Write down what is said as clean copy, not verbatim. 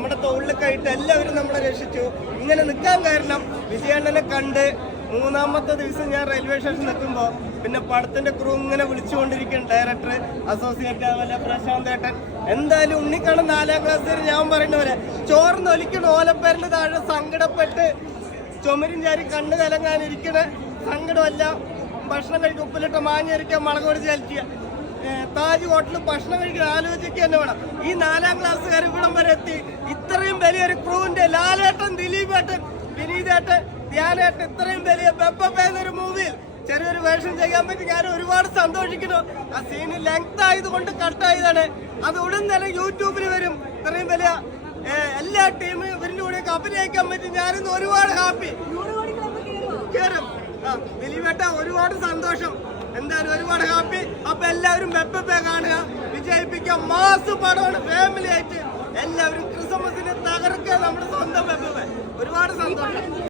നമ്മുടെ തൊഴിലൊക്കെയായിട്ട് എല്ലാവരും നമ്മളെ രക്ഷിച്ചു. ഇങ്ങനെ നിൽക്കാൻ കാരണം വിജയണ്ണനെ കണ്ട് 3-ാമത്തെ ദിവസം ഞാൻ റെയിൽവേ സ്റ്റേഷനിൽ നിൽക്കുമ്പോൾ പിന്നെ പടത്തിന്റെ ക്രൂ ഇങ്ങനെ വിളിച്ചുകൊണ്ടിരിക്കും. ഡയറക്ടർ, അസോസിയേറ്റ്, അതുപോലെ പ്രശാന്ത് ഏട്ടൻ. എന്തായാലും ഉണ്ണിക്കണ്ണൻ 4-ാം ക്ലാസ് ഞാൻ പറയുന്ന പോലെ ചോർന്നൊലിക്കണ ഓലപ്പേരിന്റെ താഴെ സങ്കടപ്പെട്ട് ചുമരും ചാരി കണ്ണ് കലങ്ങാനിരിക്കണ സങ്കടമല്ല. ഭക്ഷണം കഴിക്കുക, ഉപ്പിലിട്ട മാങ്ങയിരിക്കുക, മുളക് പൊടിച്ച് ചലിക്കുക. താജ് ഹോട്ടലിൽ ഭക്ഷണം കഴിക്കാൻ ആലോചിക്കുക തന്നെ വേണം. ഈ 4-ാം ക്ലാസ്സുകാർ ഇവിടം വരെ എത്തി. ഇത്രയും വലിയൊരു ക്രൂവിന്റെ ലാലേട്ടൻ, ദിലീപേട്ടൻ, വിനീതേട്ടൻ, ധ്യാനേട്ടൻ, ഇത്രയും വലിയ പെപ്പ എന്നൊരു മൂവിയിൽ ചെറിയൊരു വേഷം ചെയ്യാൻ പറ്റി ഞാൻ ഒരുപാട് സന്തോഷിക്കുന്നു. ആ സീന് ലെങ്ത് ആയതുകൊണ്ട് കട്ടായതാണ്. അത് ഉടൻ തന്നെ യൂട്യൂബിൽ വരും. ഇത്രയും വലിയ എല്ലാ ടീമും ഇവരിന്റെ കൂടെ അഭിനയിക്കാൻ പറ്റി ഞാനിന്ന് ഒരുപാട് ഹാപ്പി. കയറും ദിലീപേട്ട, ഒരുപാട് സന്തോഷം. എന്തായാലും ഒരുപാട് ഹാപ്പി. അപ്പൊ എല്ലാവരും പെപ്പ കാണുക, വിജയിപ്പിക്കുക. മാസ് പടമാണ്, ഫാമിലി ആയിട്ട് എല്ലാവരും ക്രിസ്മസിന് തകർക്കുക നമ്മുടെ സ്വന്തം പെപ്പ. ഒരുപാട് സന്തോഷം.